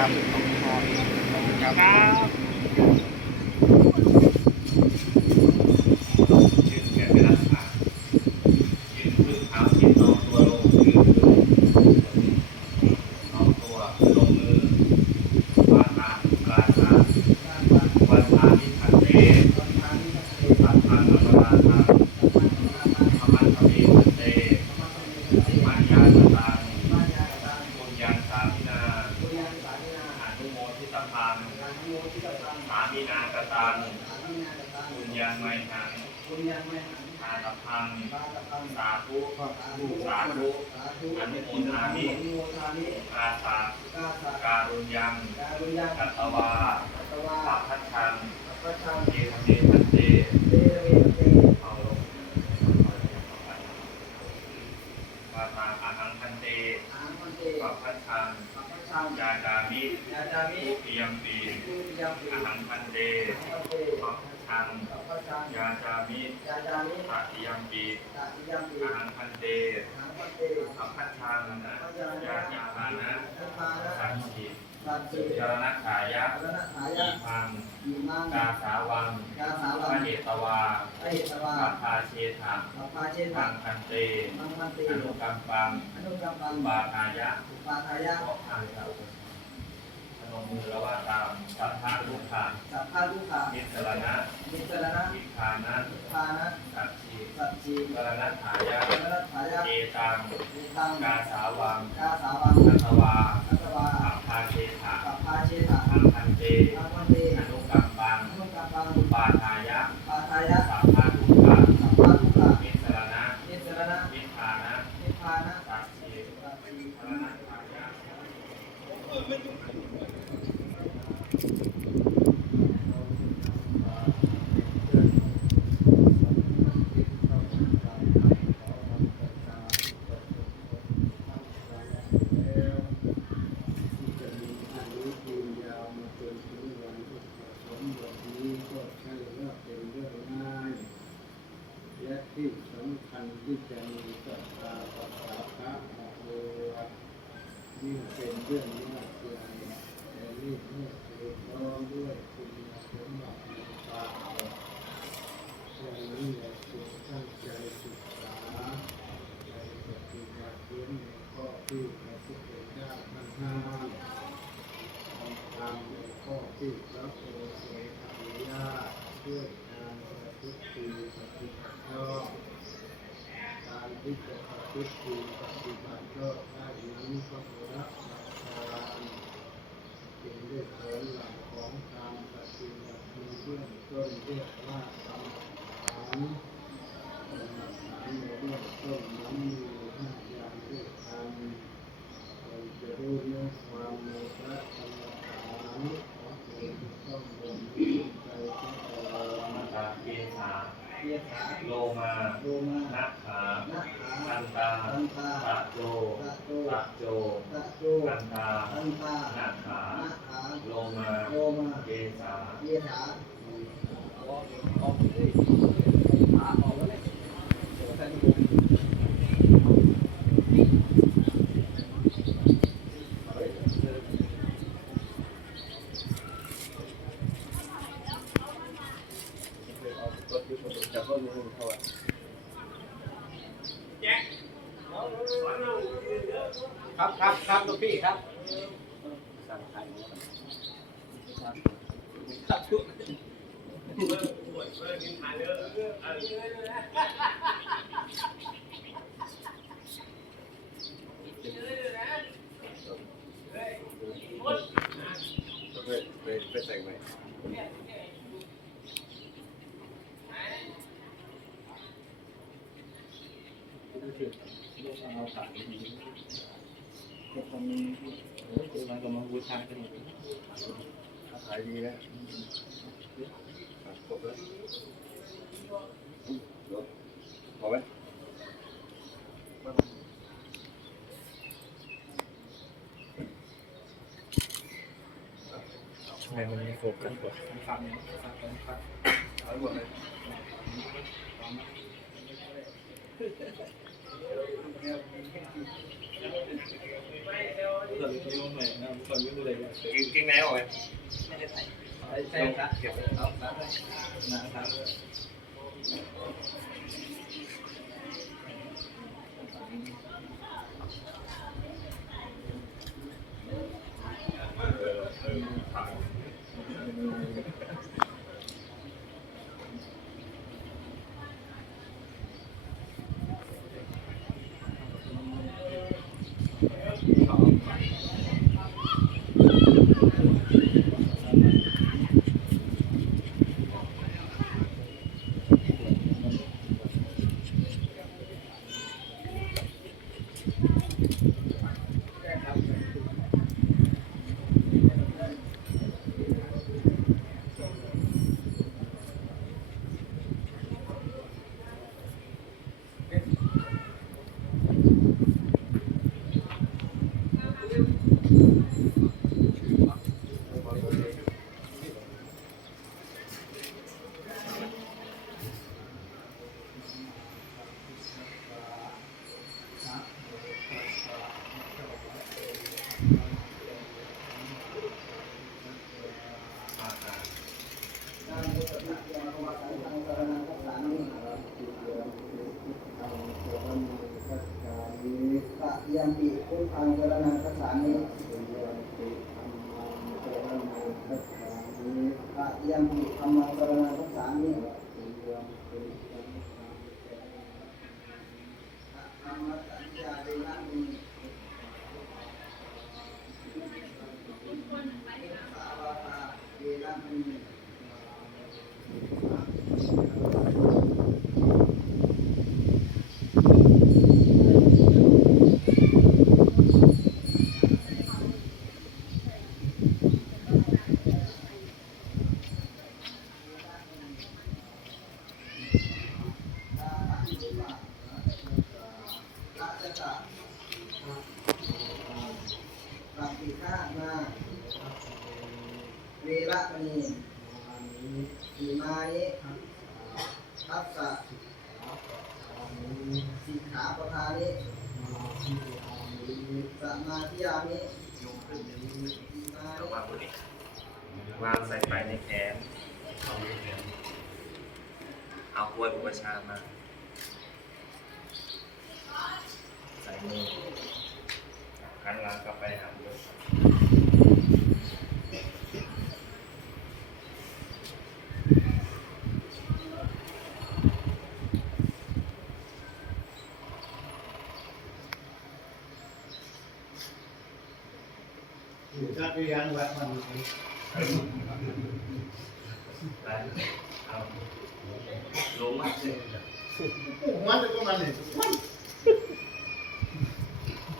ครับขอบคุณครับขอบคุณครับ ยืนแขนไม่รัดขายืนขึ้นเท้าชิดน้องตัวลงยืนขึ้นน้องตัวลงมือวาทางกลางทางวันทางที่ขันเตสัตทางอัปราทางธรรมัตถมีขันเตมัญญาตตังปุญญาสามินาอนุโมทิตพังสามินากตังปุญญาไมหังอาตพังสาธุสาธุอนุโมทามิอาสาการุญยังกั ตตวาปัพพัชชังเยธเมพันเตเอาลงปาตาอาหังพันเตปัพพัชชังยาดามิทุติยมปีอาหังพันเตปัพพัชชังยาดามิตติยมปีอาหังพันเตปัพพัชชังยาจามานะสัง ขีจรณขายะอีพังกาสาวังพระเหตวาปัพพาเชถะทังพันเตอนุกรรมปังบาทายะขอทานเราพนมมือแล้วว่าตามสัทธาลูกขามิสรณะอิทานะสัจจีกรณถายะเอตังกาสาวังนัตวาปัพพาเชถะทังพันเตอนุกรรมปังปาทายะสัพพาลูกขามิสรณะอิทานะสัจจีกรณถายะ และที่สำคัญที่จะมีศรัทธาต่อสาพระออกเลยยิ่งเป็นเรื่องยากใหญ่แต่นี่เมื่อเกิดร้องด้วยคุณสมบัติตาดังนั้นแหละจึงตั้งใจศึกษาในปฏิบัติเรียนในข้อที่พระพุทธเจ้าท่านห้ามทำตามในข้อที่พระโอเสสอนุญาตด้วยการประพฤติปฏิบัติชอบการที่จะประพฤติปฏิบัติชอบได้นั้นก็ราะรักษาการ จึงได้ผลหลักของการปฏิบัติมีเบื้องต้นเรียกว่ากรรมฐานกรรมฐานในเบื้องต้นนั้นมีห้าอย่างด้วยกันเราจะรู้เรื่องความในพระกรรมฐานของเราต้องลงที่ใจของเราอมตะเกสาโลมานักขาทันตาตะโจตะโจทันตานักขา โลมาเกสาครับครับครับลูกพี่ครับ ขายดีแล้วจบแล้วพอไหมทำไมมันไม่โฟกัสาหมดเลยเตอนนี้ใหม่นะตอนนี้ดูท่ากินกินไหนออกไหมไม่ ได้ใส่ใช่ครับเก็บเอาครับน Thank you. นังคัจฉามิธรรมสัญญาเวนะมิสาวาทาเวนะมิ อาจจะตัดตัดปีกข้ามาเวระมณีสีมานิทัสสะสิกขาปทานิสมาธิยามิสีมาเอานิวางบนนี้วางใส่ไปในแขน เอากล้วยอุปชามา ใส่มือหันหลังกลับไปหาเพื่อนอยู่ ชักยังวัดมันนี้ไปเอาลงมาเลยโอ้มันก็มาเนี่มัน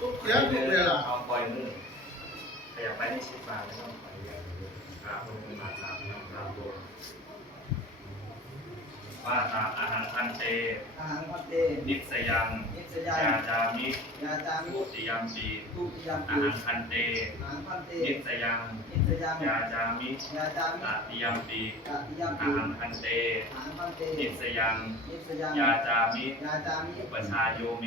ทุกอย่างทุกเวลาเอาปล่อยมือขยับไปในชิดมาแล้วก็ไปเยอะขาลงมาตามน้ำตามตัว ว่าตามอาหารทันเต อาหารพันเตนิสยังนิสยายาจามิยาจามิโุติยัมปีทุติยมอาปีหารทันเต อาหารพันเตนิสยังนิสยามยาจามิยาจามิตติยัมปีตติยมอาปีหารทันเต อาหารพันเตนิสยังนิสยามยาจามิยาจามิอุปชาโยเม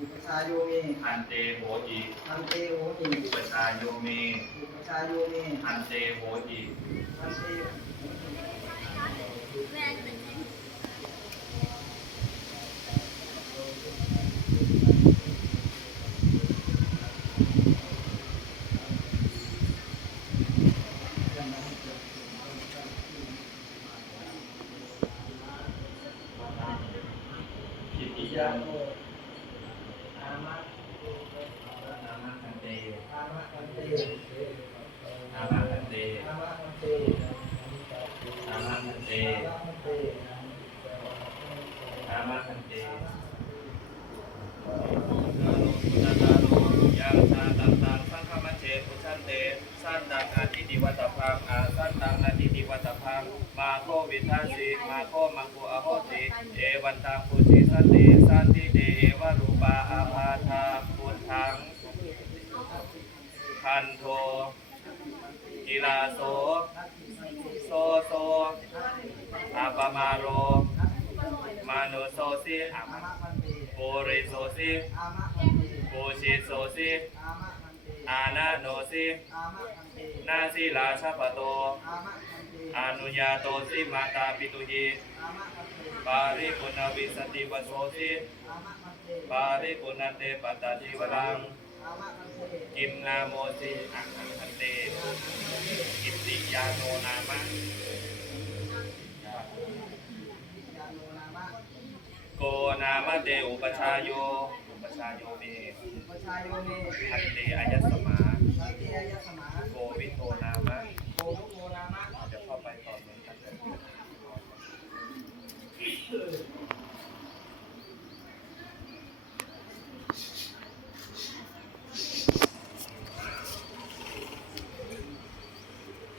อุปชาโยเมทันเตโหติทันเตโหติอุปชาโยเมอุปชาโยเมทันเตโหติทันเตทิฏฐิ ยังอามะอามะทันเตอามะพันเตอามะทันเตอามะพันเตอามะทันเตอามะพันเตอามะทันเตยังชาตังตังสังฆมัจเจปุชันเตสันตังอาทิติวัตพังอาสันตังอาทิติวัตพังมาโควิทาสิมาโคมังคุอโหติเอวันตังปุจิสันติสันติเดเอวรูปาอาภาธาพุทธังคันโทกิลาโส โซโซอาปมาโร มานุโซซิ อามะพันเต โปริโซซิอามะพันเตโปชิโซซิอามะพันาโนสินาสิลาชาปโตอะนุญาโตสิมาตาปิตุหิปาริปุณวิสติวโสสิปาริปุณเตปัตตาจิวรังกินนาโมสิอังคันเตกิตติยาโนนามะ ยาโนนามะ โกนามะเตอุปชายโย อุปชายโยเมปชายโยเมคันเตอายัสสมาสันติยยสมา โกวิโทนามะ โกมุโกนามะ เดี๋ยวเข้าไปต่อเหมือนกันเลย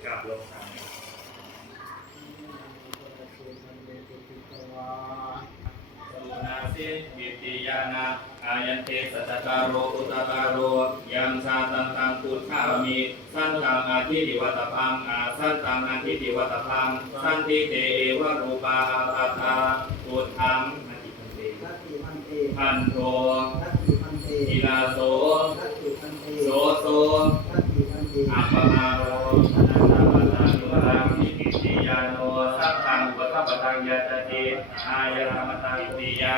กลับลงทาง นาสิวิติยานาอา ยันเตสัตตารโรอุตตารโรยังชาตังตังพุทธามิสันตังอาทิติวัตพังอาสันตังอาทิติวัตพังสันติเตเอวรูปาอาตาพุทธังนาทิพันเตนัตติพันเตพันโทนัตติพันเตอิลาโสนัตติพันเตโสโสนัตติพันเตอัปปมาโรอนันตปัตตานุรังนิกิติยาโนสัพพังอุปสัพพตังยาจติอายะธรรมตังอิติยา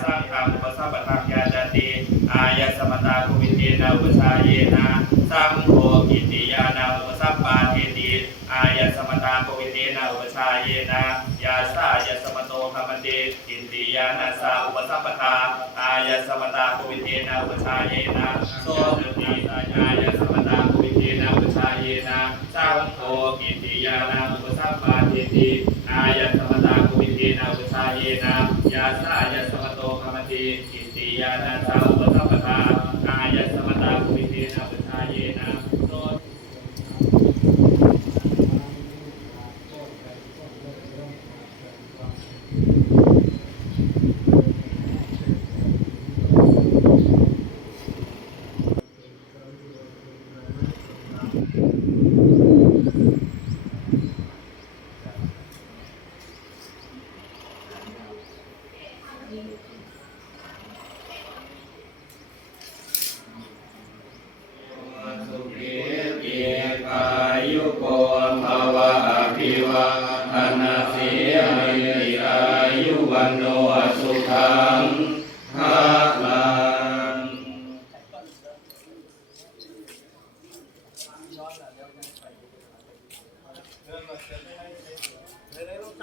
โนสัพพังอุปสัพพตังยาจติอายะสมตาภูมิเตนะอุปชาเยนะสัมโฆกิติยานาอุปสัพปาเทติอายะสมตาภูมิเตนะอุปชาเยนะยาสายสมโตคมเตกินติยานาสาอุปสัพพตาอายะสมตาภูมิเตนะอุปชาเยนะโสตุติสายายสมตาภูมิเตนะอุปชาเยนะสัมโฆกิติยานาอุปสัพปาเทติอายะสมตาภูมิเตนะอุปชาเยนะยาสายสมโต ตกิติยานาสาอุปสัพตาอายสมตาภูมิเตนะอุชาเยนะโส ย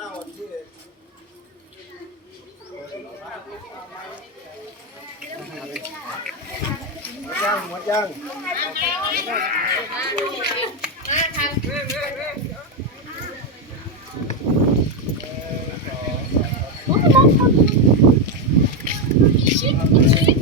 ังหมดยังโอ้โห